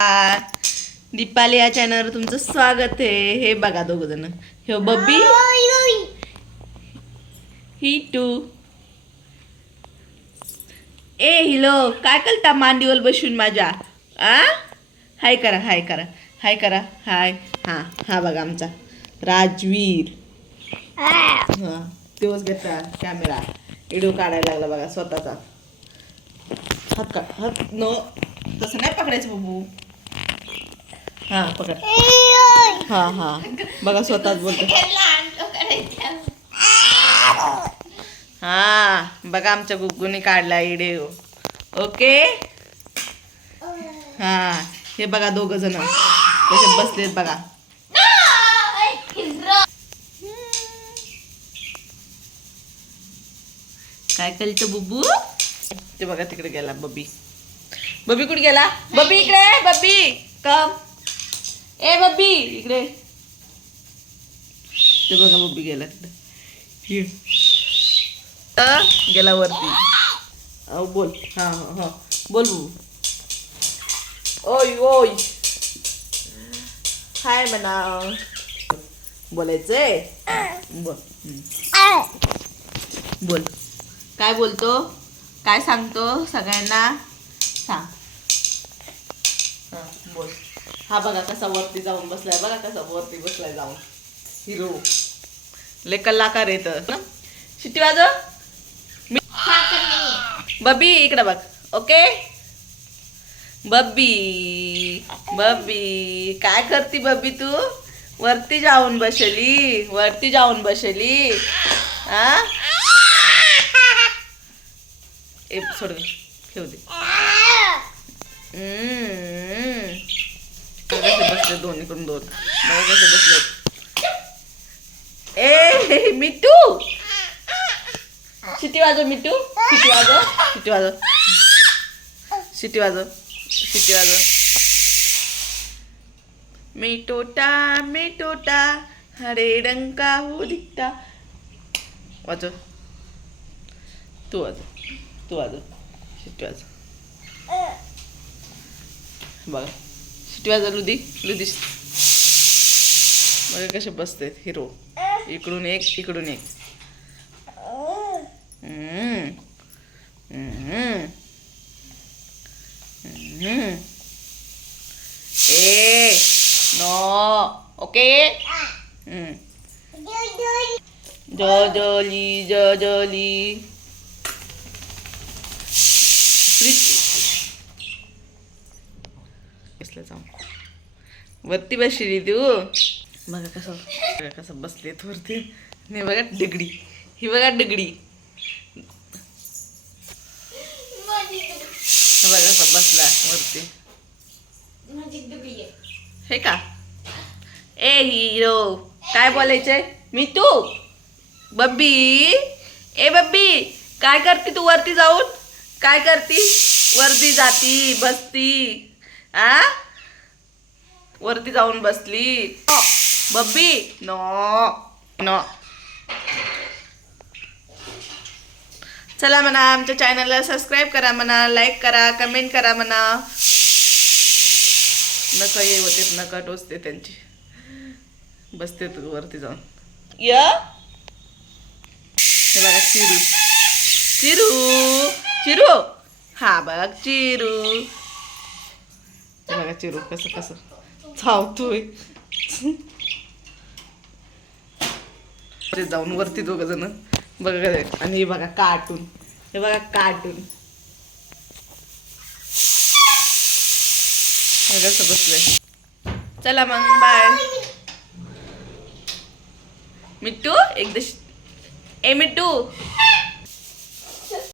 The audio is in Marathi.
दीपाली या चॅनलवर तुमचं स्वागत आहे. हे बघा दोघ जण, हे बब्बी, ही टू. ए हिलो, काय करता मांडीवर बसून माझ्या? हाय करा, हाय करा, हाय करा, हाय. हा बघा आमचा राजवीर. हा तेव्हाच घेतला कॅमेरा, व्हिडिओ काढायला लागला बघा स्वतःचा. हात काढ, हात नो, तसं नाही पकडायचं बाबू. हा पकड. हा बघा स्वतःच बोलतो. हा बघा आमच्या गुग्गूने काढला व्हिडिओ. ओके. हा हे बघा दोघ जण कसे बसलेत बघा. काय करतो बुब्बू? ते बघा तिकडे गेला बब्बी. बब्बी कुठे गेला? बब्बी इकडे, बब्बी कम. ए बब्बी इकडे. ते बघा बब्बी गेला तिकडे, गेला वरती. बोल. हा बोल बबू. ओय ओय हाय म्हणा, बोलायचंय. बोल बोल. काय बोलतो, काय सांगतो सगळ्यांना सांग. बोल. हा बघा कसा वरती जाऊन बसलाय, बघा कसा वरती बसलाय जाऊन. हिरो ले कलाकार येत. शिट्टी वाजव. बब्बी इकडे बघ. ओके बब्बी. बब्बी काय करती बब्बी तू? वरती जाऊन बसली, वरती जाऊन बसली. ए सोड ठेव दे. कसे बसले दोन्ही कडून दोन, कसे बसले. ए मिट्टू, शिटी वाजव मिट्टू. शिटी वाजव, शिटी वाजव, शिटी वाजव, शिटी वाजव. मेटोटा हरे रंग का हो दिखता. वाजव. तू वाजव, तू वाजव, शिटी वाजव. बघा शिटी वाजव. लुदी लुदी. बघा कसे बसतेत हिरो. इकडून एक, इकडून एक. ए नो. ओके. जोजोली जोजोली. जाऊन वरती बसली तू. बघा कसं, बघा कसं बसलेत वरती. नाही बघा डिगडी, ही बघा डिगडी. बघा कसं बसला वरती. हे का? ए हिरो काय बोलायचंय? मी तू बब्बी. ए बब्बी काय करती तू वरती जाऊन? काय करती? वरती जाती बसती. वरती जाऊन बसली. Baby no no. चला म्हणा आमच्या चॅनलला सबस्क्राईब करा म्हणा, लाईक करा, कमेंट करा म्हणा. नक ये होते, नक टोचते त्यांची. बसते तू वरती जाऊन. हे बघा चिरू, चिरू चिरू. हा बघ चिरू. बघा चिरू कसं कसं चावतोय. जाऊन वरती दोघ जण बघा. आणि हे बघा कार्टून, हे बघा कार्टून. कसं बसलंय. चला मग बाय. मिट्टू एकदा. ए मिट्टू